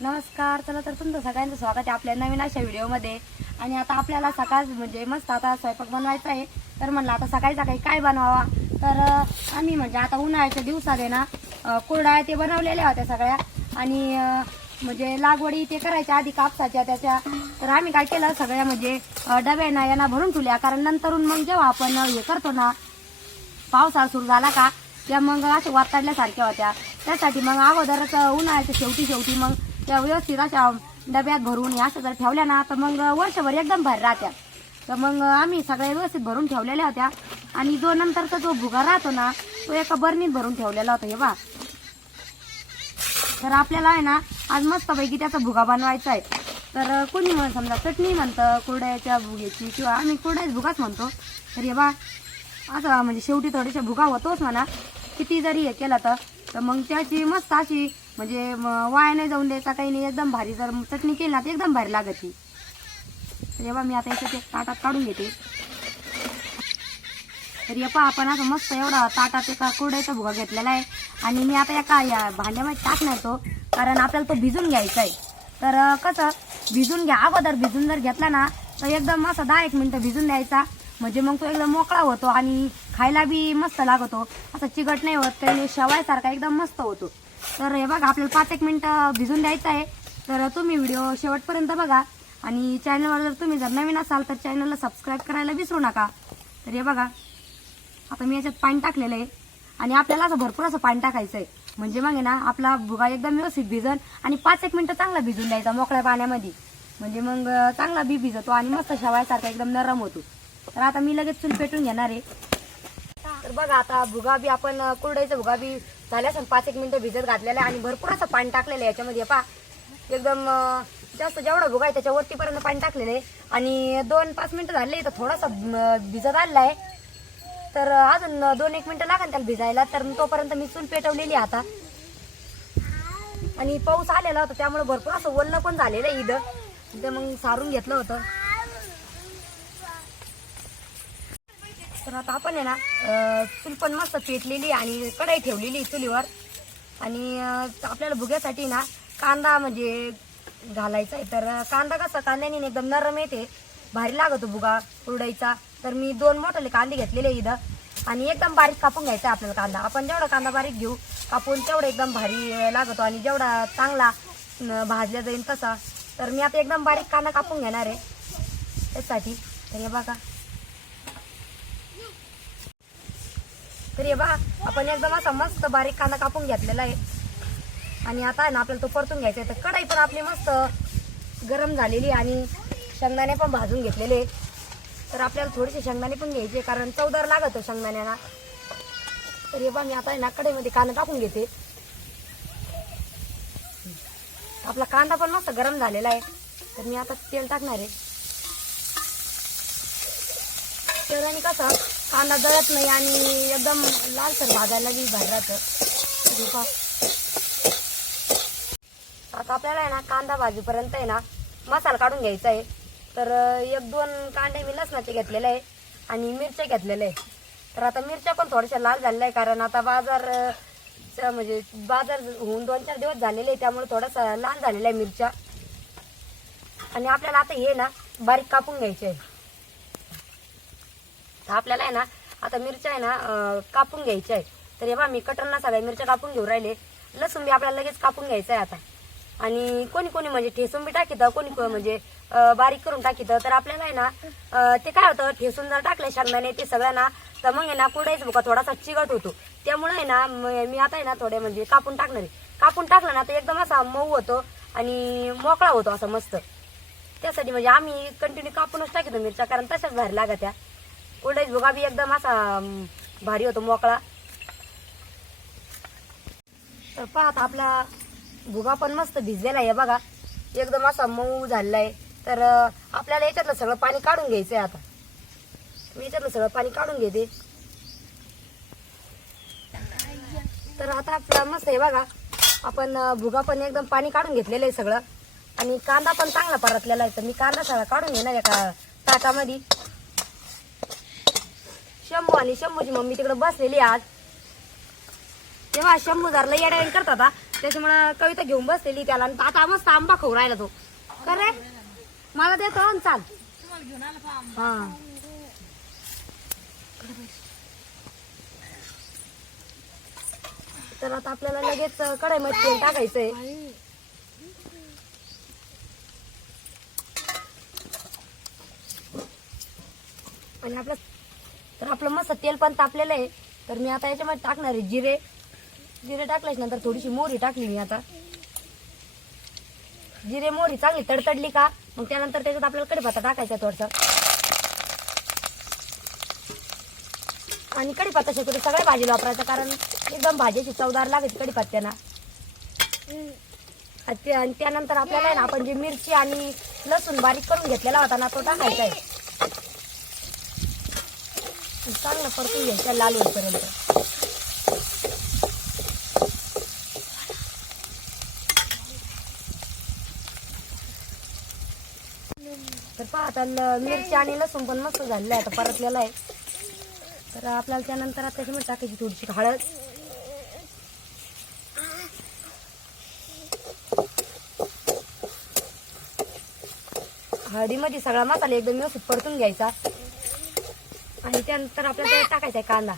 नमस्कार चला तर तुमचं सगळ्यांचं स्वागत आहे आपल्या नवीन अशा व्हिडिओमध्ये. आणि आता आपल्याला सकाळ म्हणजे मस्त आता स्वयंपाक बनवायचा आहे. तर म्हणलं आता सकाळी सकाळी काय बनवावा? तर आम्ही म्हणजे आता उन्हाळ्याच्या दिवसात आहे ना अं, ते बनवलेल्या होत्या सगळ्या. आणि म्हणजे लागवडी ते करायच्या आधी कापसाच्या त्याच्या. तर आम्ही काय केलं सगळ्या म्हणजे डब्याना यांना भरून ठेवल्या. कारण नंतरून मग जेव्हा आपण हे करतो ना पावसाळा सुरू झाला का त्या मग अशा वाताडल्यासारख्या होत्या. त्यासाठी मग अगोदरच उन्हाळ्याच्या शेवटी शेवटी मग त्या व्यवस्थित अशा डब्यात भरून या अशा जर ठेवल्या ना तर मग वर्षभर एकदम भारी राहत्या. तर मग आम्ही सगळ्या व्यवस्थित भरून ठेवलेल्या होत्या. आणि जो नंतरचा जो भुगा राहतो ना तो एका बरणीत भरून ठेवलेला होता हे बा. तर आपल्याला आहे ना आज मस्तपैकी त्याचा भुगा बनवायचा आहे. तर कोणी म्हण समजा चटणी म्हणतं कुरड्याच्या भुग्याची किंवा आम्ही कुरड्याच भुगाच म्हणतो. तर हे बा असं म्हणजे शेवटी थोडेसे भुगा होतोच म्हणा. किती जरी हे केलं तर तर मग त्याची मस्त अशी म्हणजे वाया नाही जाऊन द्यायचा काही नाही. एकदम भारी जर चटणी केली ना तर एकदम भारी लागत ती. तर बा मी आता याच्यात एक ताटात काढून घेते. तर हे पहा आपण असं मस्त एवढा ताटात एका कुरड्याचा भुगा घेतलेला आहे. आणि मी आता एका या भांड्यामध्ये टाकणार तो कारण आपल्याला तो भिजून घ्यायचा आहे. तर कसं भिजून घ्या. अगोदर भिजून जर घेतला ना तर एकदम असं दहा एक मिनटं भिजून द्यायचा. म्हणजे मग तो एकदम मोकळा होतो आणि खायला बी मस्त लागतो. असं चिकट नाही होत काही शेवायसारखा एकदम मस्त होतो. तर हे बघा आपल्याला पाच एक मिनटं भिजून द्यायचं आहे. तर तुम्ही व्हिडिओ शेवटपर्यंत बघा. आणि चॅनलवर जर तुम्ही जर नवीन असाल तर चॅनलला सबस्क्राईब करायला विसरू नका. तर हे बघा आता मी याच्यात पाणी टाकलेलं आहे. आणि आपल्याला असं भरपूर असं पाणी टाकायचं आहे म्हणजे मग आहे ना आपला भुगा एकदम व्यवस्थित भिजन आणि पाच एक मिनटं चांगला भिजून द्यायचा मोकळ्या पाण्यामध्ये. म्हणजे मग चांगला बी भिजतो आणि मस्त शेवायसारखा एकदम नरम होतो. तर आता मी लगेच चूल पेटून घेणार आहे. तर बघा आता भुगा बी आपण अं, भुगा बी झाल्यास पाच एक मिनिटं भिजत घातलेलं आहे आणि भरपूर असं पाणी टाकलेलं आहे याच्यामध्ये पा एकदम जास्त जेवढा भोग आहे त्याच्यावरतीपर्यंत पाणी टाकलेलं आहे. आणि दोन पाच मिनटं झाले तर थोडासा भिजत आलेला आहे तर अजून दोन एक मिनटं लागेल त्याला भिजायला तर तोपर्यंत मी चूल पेटवलेली आहे आता. आणि पाऊस आलेला होता त्यामुळे भरपूर असं ओलणं पण झालेलं आहे इथं मग सारून घेतलं होतं. तर आता आपण आहे ना अं, चूल पण मस्त पेटलेली आणि कढाई ठेवलेली आहे चुलीवर. आणि आपल्याला भुग्यासाठी ना कांदा म्हणजे घालायचा आहे. तर कांदा कसा कांद्याने एकदम नरम येते भारी लागतो भुगा उरडायचा. तर मी दोन मोठे कांदे घेतलेले आहे इथं. आणि एकदम बारीक कापून घ्यायचा आहे आपल्याला कांदा. आपण जेवढा कांदा बारीक घेऊ कापून तेवढा एकदम भारी लागतो. आणि जेवढा चांगला भाजला जाईल तसा. तर मी आता एकदम बारीक कांदा कापून घेणार आहे त्यासाठी. तर हे बघा. तर हे बघा आपण एकदम असा मस्त बारीक कांदा कापून घेतलेला आहे. आणि आता आहे ना आपल्याला तो परतून घ्यायचा आहे. तर कढाई पण आपली मस्त गरम झालेली आणि शेंगदाणे पण भाजून घेतलेले तर आपल्याला थोडेसे शेंगदाणे पण घ्यायचे कारण चवदार लागत शेंगदाण्याला. तर हे बघा मी आता आहे ना कढईमध्ये कांदा टाकून घेते. आपला कांदा पण मस्त गरम झालेला आहे. तर मी आता तेल टाकणार आहे. तेलाने कसं कांदा दळत नाही आणि एकदम लालसर भाजायला बी भारी राहतं. तर आता आपल्याला आहे ना कांदा भाजीपर्यंत आहे ना मसाला काढून घ्यायचा आहे. तर एक दोन कांदे मी लसणाचे घेतलेले आहे आणि मिरच्या घेतलेल्या आहे. तर आता मिरच्या पण थोड्याशा लाल झालेल्या आहे कारण आता बाजार म्हणजे बाजार होऊन दोन चार दिवस झालेले आहे त्यामुळे थोडासा लाल झालेला आहे मिरच्या. आणि आपल्याला आता हे ना बारीक कापून घ्यायचे आहे. तर आपल्याला आहे ना आता मिरच्या आहे ना कापून घ्यायच्या आहे. तर हे बा मी कटरना सगळ्या मिरच्या कापून घेऊन राहिले. लसूण बी आपल्याला लगेच कापून घ्यायचं आहे आता. आणि कोणी कोणी म्हणजे ठेसून बी टाकीत कोणी कोणी म्हणजे बारीक करून टाकीत. तर आपल्याला आहे ना ते काय होतं ठेसून जर टाकलं शेंगदाणे ते सगळं ना तर मग आहे ना कुरडाईच बघा थोडासा चिकट होतो. त्यामुळे आहे ना मी आता आहे ना थोडे म्हणजे कापून टाकणार कापून टाकलं ना तर एकदम असा मऊ होतो आणि मोकळा होतो असा मस्त. त्यासाठी म्हणजे आम्ही कंटिन्यू कापूनच टाकतो मिरच्या कारण तशाच भारी लागत्या. त्या कुरडाईच बी एकदम असा भारी होतो मोकळा. तर पहा आता आपला भुगा पण मस्त भिजलेला आहे बघा. एकदम असा मऊ झालेला आहे तर आपल्याला याच्यातलं सगळं पाणी काढून घ्यायचं आहे आता. मी याच्यातलं सगळं पाणी काढून घेते. तर आता आपला मस्त आहे बघा. आपण भुगा पण एकदम पाणी काढून घेतलेलं आहे सगळं. आणि कांदा पण चांगला परतलेला आहे तर मी कांदा सगळा काढून घेणार एका ताटामध्ये. शंभू आणि शंभूची मम्मी तिकडे बसलेली आज. तेव्हा शंभू जरला येड्या करतात हा. त्याच्यामुळं कविता घेऊन बसलेली त्याला आणि आता मस्त आंबा खाऊ राहिला तो. कर रे मला देतो आणि चाल. हा. तर आता आपल्याला लगेच कढईमध्ये तेल टाकायचंय. आणि आपलं तर आपलं मस्त तेल पण तापलेलं आहे. तर मी आता याच्यामध्ये टाकणार आहे जिरे. जिरे टाकल्याच्या नंतर थोडीशी मोहरी टाकली मी आता. जिरे मोहरी चांगली तडतडली का? मग त्यानंतर त्याच्यात आपल्याला कढीपत्ता टाकायचा थोडसा. आणि कढीपत्ता शक्यतो सगळ्या भाजीला वापरायचा कारण एकदम भाजीची चवदार लागते कढीपत्त्याना आणि त्यानंतर आपल्याला आहे ना आपण जी मिरची आणि लसूण बारीक करून घेतलेला होता ना तो टाकायचा आहे. चांगलं परतून घ्यायच्या लाल होईपर्यंत तर पहा आता ल- मिरची आणि लसूण पण मस्त झालेलं आहे आता परतलेला आहे. तर आपल्याला त्यानंतर आता त्याच्यामध्ये टाकायची थोडीशी हळद. हळदीमध्ये सगळा मसाला एकदम व्यवस्थित परतून घ्यायचा. आणि त्यानंतर आपल्याला त्याच्यात टाकायचा आहे कांदा.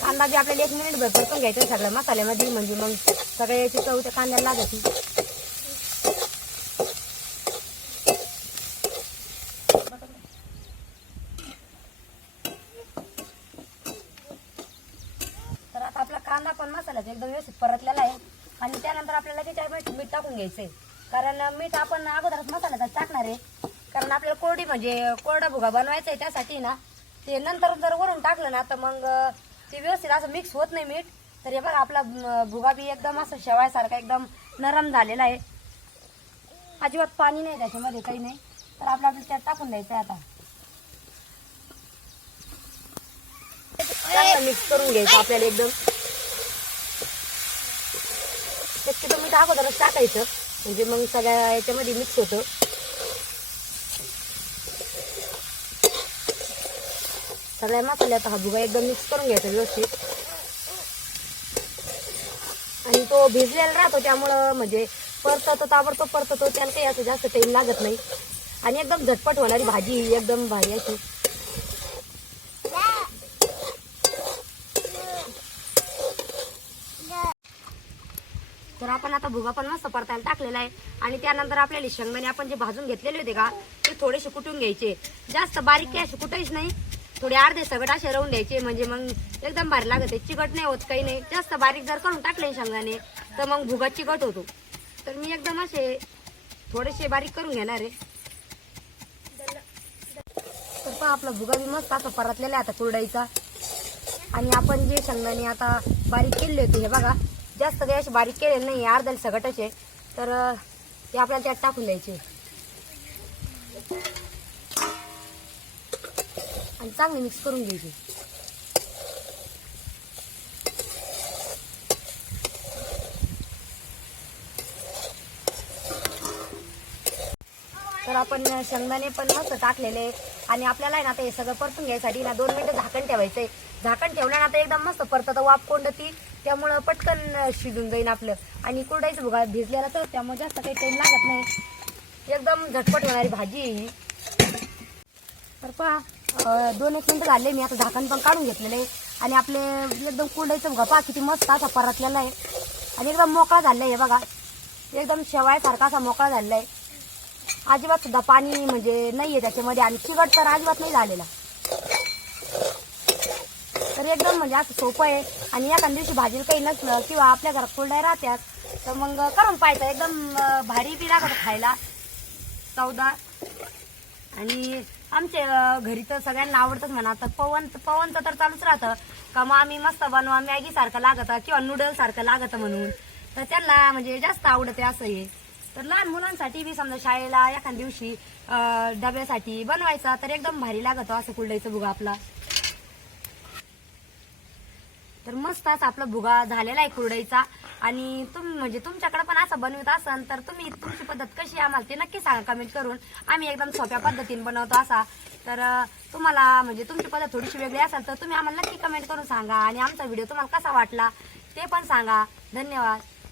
कांदा बी आपल्याला एक मिनिट भर परतून घ्यायचा आहे सगळ्या मसाल्यामध्ये म्हणजे मग सगळ्या याची चव त्या कांद्याला लागायची तर आता आपला कांदा पण मसाल्याचा एकदम व्यवस्थित परतलेला आहे. आणि त्यानंतर आपल्याला त्याच्यामध्ये मीठ टाकून घ्यायचंय. कारण मीठ आपण अगोदरच मसाल्याचा टाकणार आहे. कारण आपल्याला कोरडी म्हणजे कोरडा भुगा बनवायचा आहे त्यासाठी ना ते नंतर जर वरून टाकलं ना तर मग ते व्यवस्थित असं मिक्स होत नाही मीठ. तर हे बघा आपला भुगा बी एकदम असं शेवायसारखा एकदम नरम झालेला आहे. अजिबात पाणी नाही त्याच्यामध्ये काही नाही. तर आपल्याला त्यात टाकून द्यायचं आहे आता. मिक्स करून घ्यायचं आपल्याला एकदम. मीठ अगोदरच टाकायचं. म्हणजे मग सगळ्या याच्यामध्ये मिक्स होतं. सगळ्या मसाल्यात हा भुगा एकदम मिक्स करून घ्यायचा व्यवस्थित. आणि तो भिजलेला राहतो त्यामुळं म्हणजे परततो ताबडतोब परततो त्याला काही असं जास्त टाइम लागत नाही. आणि एकदम झटपट होणारी भाजी एकदम भारी अशी तर आपण आता भुगा पण मस्त परतायला टाकलेला आहे. आणि त्यानंतर आपल्याला शेंगदाणे आपण जे भाजून घेतलेले होते का ते थोडेसे कुटून घ्यायचे. जास्त बारीक काय असे नाही. थोडे अर्धे सगट असे राहून द्यायचे. म्हणजे मग एकदम भारी लागत आहे. चिकट नाही होत काही नाही. जास्त बारीक जर करून टाकले शेंगदाणे तर मग भुगा चिकट होतो. तर मी एकदम असे थोडेसे बारीक करून घेणार आहे. तर पहा आपला भुगा बी मस्त असा परतलेला आहे आता कुरडाईचा. आणि आपण जे शेंगदाणे आता बारीक केले होते हे बघा. जास्त काही असे बारीक केलेले नाही अर्ध्याला सगटाचे तर ते आपल्याला त्यात टाकून द्यायचे. आणि चांगले मिक्स करून घ्यायचे. तर आपण शेंगदाणे पण मस्त टाकलेले आणि आपल्याला आहे ना आता हे सगळं परतून घ्यायसाठी ना दोन मिनिटं झाकण ठेवायचंय. झाकण ठेवल्यानं आता एकदम मस्त परतत वाफ कोंडती. त्यामुळं पटकन शिजून जाईल आपलं. आणि कुरडाईचं बघा भिजलेला तर त्यामुळे जास्त काही टाइम लागत नाही. एकदम झटपट होणारी भाजी. आहे ही तर पहा दोन एक मिनटं झाले मी आता झाकण पण काढून घेतलेलं आहे. आणि आपले एकदम कुरडाईचं बघा पहा किती मस्त असा परतलेला आहे. आणि एकदम मोकळा झालेला आहे हे बघा. एकदम शेवायसारखा असा मोकळा झालेला आहे. अजिबात सुद्धा पाणी म्हणजे नाही आहे त्याच्यामध्ये आणि चिकट तर अजिबात नाही झालेला. एकदम म्हणजे असं सोपं आहे. आणि एखाद्या दिवशी भाजीला काही नसलं किंवा आपल्या घरात कोरड्या राहत्यात तर मग करून पाहायचं. एकदम भारी बी लागत खायला. चौदा आणि आमचे घरी तर सगळ्यांना आवडतंच म्हणा. तर पवन पवन तर चालूच राहतं. का मग आम्ही मस्त बनवा मॅगी सारखं लागत किंवा नूडल्स सारखं म्हणून. तर त्यांना म्हणजे जास्त आवडते असं हे. तर लहान मुलांसाठी बी समजा शाळेला एखाद्या दिवशी डब्यासाठी बनवायचा तर एकदम भारी लागतो असं कुलडायचं बघू आपला. तर मस्त असा आपला भुगा झालेला आहे कुरडईचा. आणि तुम्ही म्हणजे तुमच्याकडे पण असं बनवत असाल तर तुम्ही तुमची पद्धत कशी आहे आम्हाला ते नक्की सांगा कमेंट करून. आम्ही एकदम सोप्या पद्धतीने बनवतो असा. तर तुम्हाला म्हणजे तुमची पद्धत थोडीशी वेगळी असेल तर तुम्ही आम्हाला नक्की कमेंट करून सांगा. आणि आमचा व्हिडिओ तुम्हाला कसा वाटला ते पण सांगा. धन्यवाद.